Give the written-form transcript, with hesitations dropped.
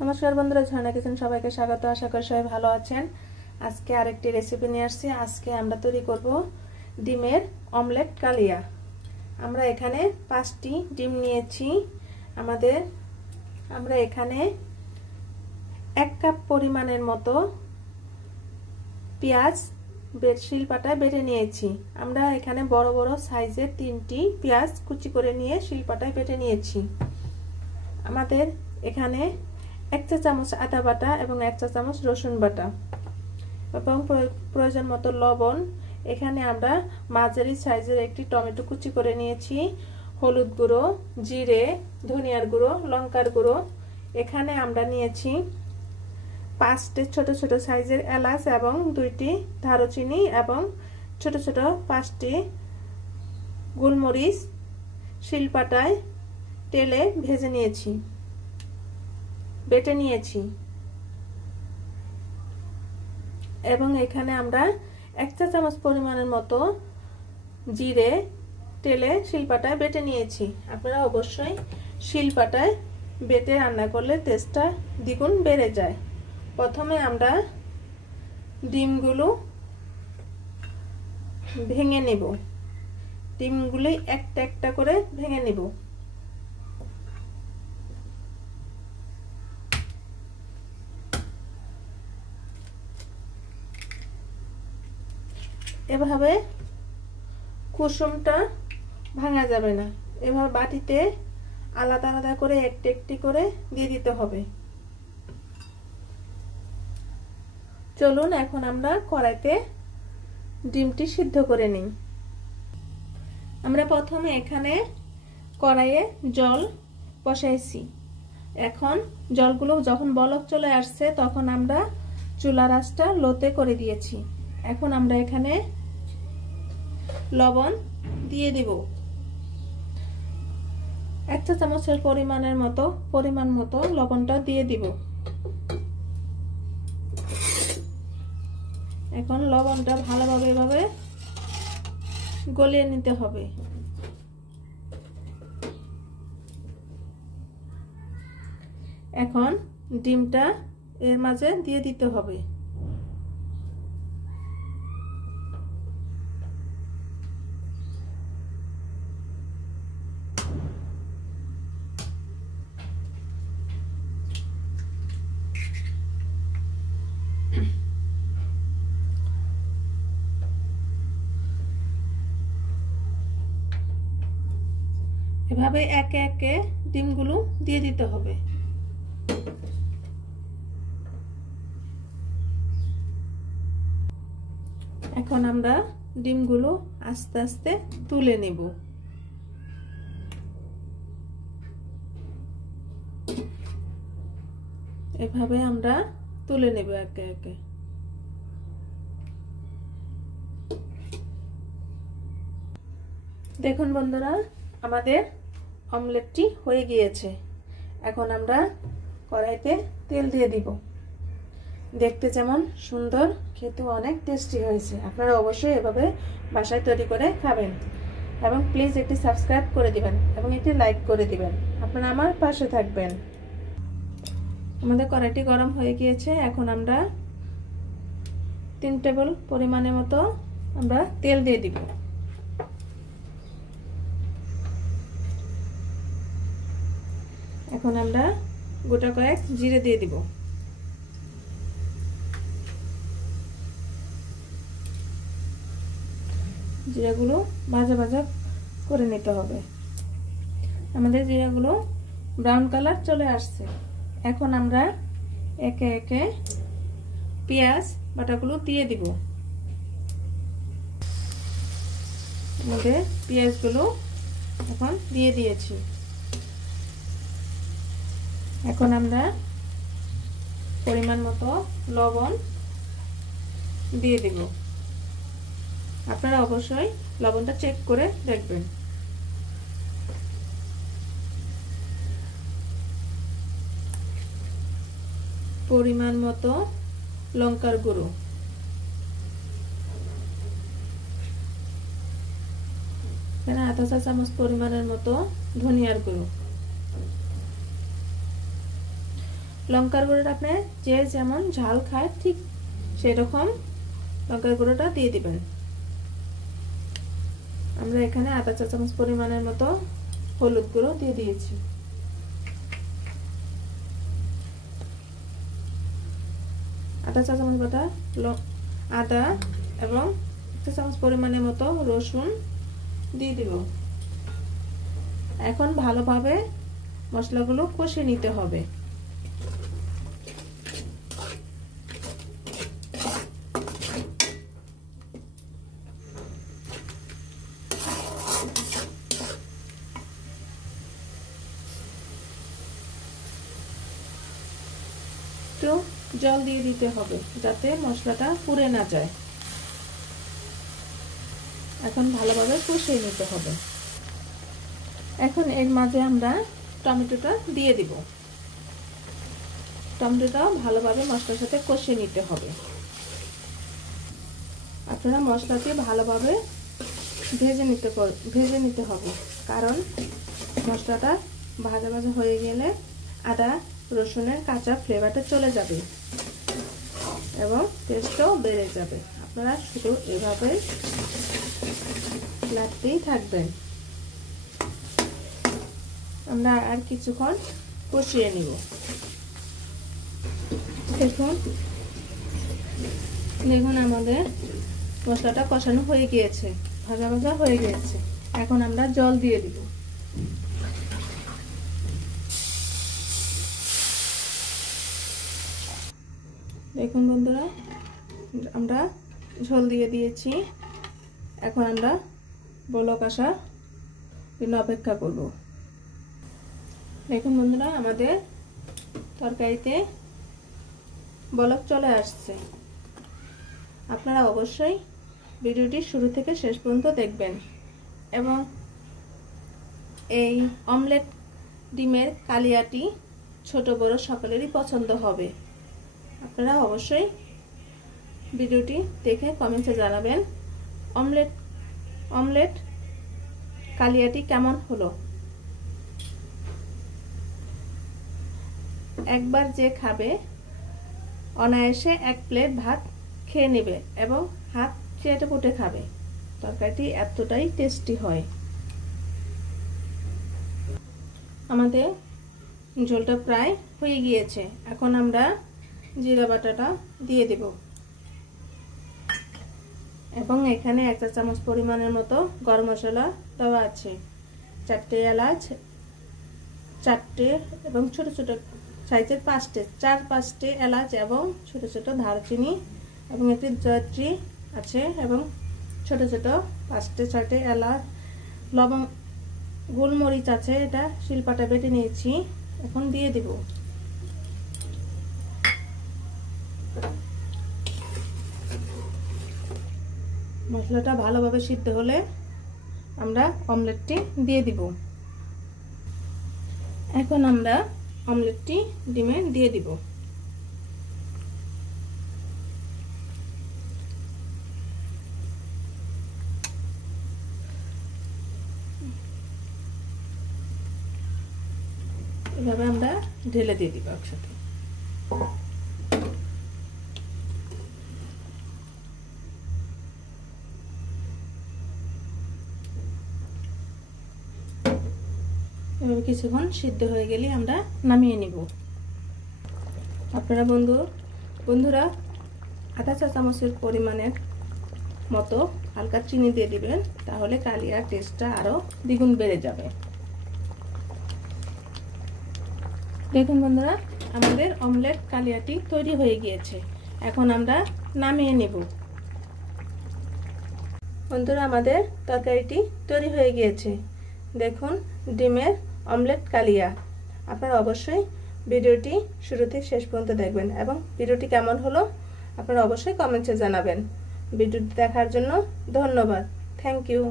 নমস্কার বন্ধুরা, ঝর্ণা কিচেন সবাইকে স্বাগত। আশা করি সবাই ভালো আছেন। আজকে আরেকটি রেসিপি নিয়ে আসছি। আজকে আমরা তৈরি করব ডিমের অমলেট কালিয়া। আমরা এখানে 5টি ডিম নিয়েছি। আমরা এখানে 1 কাপ পরিমাণের মতো পেঁয়াজ শিলপাটায় বেটে নিয়েছি। আমরা এখানে বড় বড় সাইজের 3টি পেঁয়াজ কুচি করে নিয়ে শিলপাটায় বেটে নিয়েছি। আমাদের এখানে 1 চা চামচ আদা বাটা এবং 1 চা চামচ রসুন বাটা এবং প্রয়োজন মতো লবণ। এখানে আমরা মাঝারি সাইজের একটি টমেটো কুচি করে নিয়েছি। হলুদ গুঁড়ো, জিরে, ধনিয়ার গুঁড়ো, লঙ্কার গুঁড়ো। এখানে আমরা নিয়েছি 5টি ছোট ছোট সাইজের এলাচ এবং 2টি দারুচিনি এবং ছোট ছোট 5টি গোলমরিচ শিলপাটায় তেলে ভেজে নিয়েছি, বেটে নিয়েছি। এবং এখানে আমরা 1 চা চামচ পরিমাণের মতো জিরে তেলে শিলপাটায় বেটে নিয়েছি। আপনারা অবশ্যই শিলপাটায় বেটে রান্না করলে টেস্টটা দ্বিগুণ বেড়ে যায়। প্রথমে আমরা ডিমগুলো ভেঙে নেব। ডিমগুলি একটা একটা করে ভেঙে নেব। এভাবে কুসুমটা ভাঙা যাবে না, এভাবে বাটিতে আলাদা আলাদা করে একটি একটি করে দিয়ে দিতে হবে। চলুন এখন আমরা কড়াইতে ডিমটি সিদ্ধ করে নিই। আমরা প্রথমে এখানে কড়াইয়ে জল বসাইছি। এখন জলগুলো যখন বলক চলে আসছে তখন আমরা চুলার আঁচটা লোতে করে দিয়েছি। এখন আমরা এখানে লবণ দিয়ে দিব। 1 চা চামচের পরিমাণ মতো লবণটা দিয়ে দিব। এখন লবণটা ভালোভাবে এভাবে গলিয়ে নিতে হবে। এখন ডিমটা এর মাঝে দিয়ে দিতে হবে। এভাবে একে একে ডিমগুলো দিয়ে দিতে হবে। এখন আমরা ডিমগুলো আস্তে আস্তে তুলে নেব। এভাবে আমরা তুলে নেব একে একে। দেখুন বন্ধুরা, আমাদের অমলেটটি হয়ে গিয়েছে। এখন আমরা কড়াইতে তেল দিয়ে দিব। দেখতে যেমন সুন্দর, খেতেও অনেক টেস্টি হয়েছে। আপনারা অবশ্যই এভাবে বাসায় তৈরি করে খাবেন এবং প্লিজ একটি সাবস্ক্রাইব করে দিবেন এবং একটি লাইক করে দিবেন। আপনারা আমার পাশে থাকবেন। আমাদের কড়াইটি গরম হয়ে গিয়েছে। এখন আমরা 3 টেবিল পরিমাণের মতো আমরা তেল দিয়ে দিব। এখন আমরা গোটা কয়েক জিরে দিয়ে দিব। জিরাগুলো ভাজা ভাজা করে নিতে হবে। আমাদের জিরাগুলো ব্রাউন কালার চলে আসছে। এখন আমরা একে একে পেঁয়াজ বাটাগুলো দিয়ে দিব। আমাদের পেঁয়াজগুলো এখন দিয়ে দিয়েছি। এখন আমরা পরিমাণ মতো লবণ দিয়ে দিব। আপনারা অবশ্যই লবণটা চেক করে দেখবেন। পরিমাণ মতো লঙ্কার গুঁড়ো, আধা চা চামচ পরিমাণের মতো ধনিয়ার গুঁড়ো, লঙ্কার গুঁড়োটা আপনি যে যেমন ঝাল খায় ঠিক সেরকম লঙ্কার গুঁড়োটা দিয়ে দিবেন। আমরা এখানে আধা চা চামচ পরিমাণের মতো হলুদ গুঁড়ো দিয়ে দিয়েছি। আধা চা চামচ বাটা আদা এবং 1 চামচ পরিমাণের মতো রসুন দিয়ে দিব। এখন ভালোভাবে মশলাগুলো কষিয়ে নিতে হবে। একটু জল দিয়ে দিতে হবে যাতে মশলাটা পুড়ে না যায়। এখন ভালোভাবে কষিয়ে নিতে হবে। এখন এর মাঝে আমরা টমেটোটা দিয়ে দিব। টমেটোটা ভালোভাবে মশলার সাথে কষিয়ে নিতে হবে। আপনারা মশলাটি ভালোভাবে ভেজে নিতে হবে, কারণ মশলাটা ভাজা ভাজা হয়ে গেলে আদা রসুনের কাঁচা ফ্লেভারটা চলে যাবে এবং টেস্টও বেড়ে যাবে। আপনারা শুধু এভাবে নাড়তেই থাকবেন। আমরা আর কিছুক্ষণ কষিয়ে নিব। দেখুন আমাদের মশলাটা কষানো হয়ে গিয়েছে, ভাজা ভাজা হয়ে গিয়েছে। এখন আমরা জল দিয়ে দিব। দেখুন বন্ধুরা, আমরা ঝোল দিয়ে দিয়েছি। এখন আমরা বলক আসার জন্য অপেক্ষা করব। দেখুন বন্ধুরা, আমাদের তরকারিতে বলক চলে আসছে। আপনারা অবশ্যই ভিডিওটি শুরু থেকে শেষ পর্যন্ত দেখবেন এবং এই অমলেট ডিমের কালিয়াটি ছোট বড় সকলেরই পছন্দ হবে। আপনারা অবশ্যই ভিডিওটি দেখে কমেন্টে জানাবেন অমলেট কালিয়াটি কেমন হলো। একবার যে খাবে অনায়াসে 1 প্লেট ভাত খেয়ে নেবে এবং হাত চেটে পুটে খাবে। তরকারিটি এতটাই টেস্টি হয়। আমাদের ঝোলটা প্রায় হয়ে গিয়েছে। এখন আমরা জিরা বাটাটা দিয়ে দেব এবং এখানে 1 চা চামচ পরিমাণের মতো গরম মশলা দেওয়া আছে। 4টে এলাচ, 4টে এবং ছোট ছোট সাইজের 4-5টে এলাচ এবং ছোট ছোট দারচিনি এবং একটি জয়ত্রী আছে এবং ছোট ছোট 5-6টে এলাচ, লবঙ্গ, গোলমরিচ আছে। এটা শিলপাটা বেটে নিয়েছি, এখন দিয়ে দেব। মশলাটা ভালোভাবে সিদ্ধ হলে আমরা অমলেটটি দিয়ে দিব। এখন আমরা অমলেটটি ডিমে দিয়ে দিব। এভাবে আমরা ঢেলে দিয়ে দিব একসাথে। এভাবে কিছুক্ষণ সিদ্ধ হয়ে গেলে আমরা নামিয়ে নিব। আপনারা বন্ধুরা আধা চা চামচের পরিমাণের মতো হালকা চিনি দিয়ে দিবেন, তাহলে কালিয়ার টেস্টটা আরো দ্বিগুণ বেড়ে যাবে। দেখুন বন্ধুরা, আমাদের অমলেট কালিয়াটি তৈরি হয়ে গিয়েছে। এখন আমরা নামিয়ে নেব। বন্ধুরা, আমাদের তরকারিটি তৈরি হয়ে গিয়েছে। দেখুন ডিমের অমলেট কালিয়া। আপনারা অবশ্যই ভিডিওটি শুরু থেকে শেষ পর্যন্ত দেখবেন এবং ভিডিওটি কেমন হলো আপনারা অবশ্যই কমেন্টে জানাবেন। ভিডিওটি দেখার জন্য ধন্যবাদ। Thank you.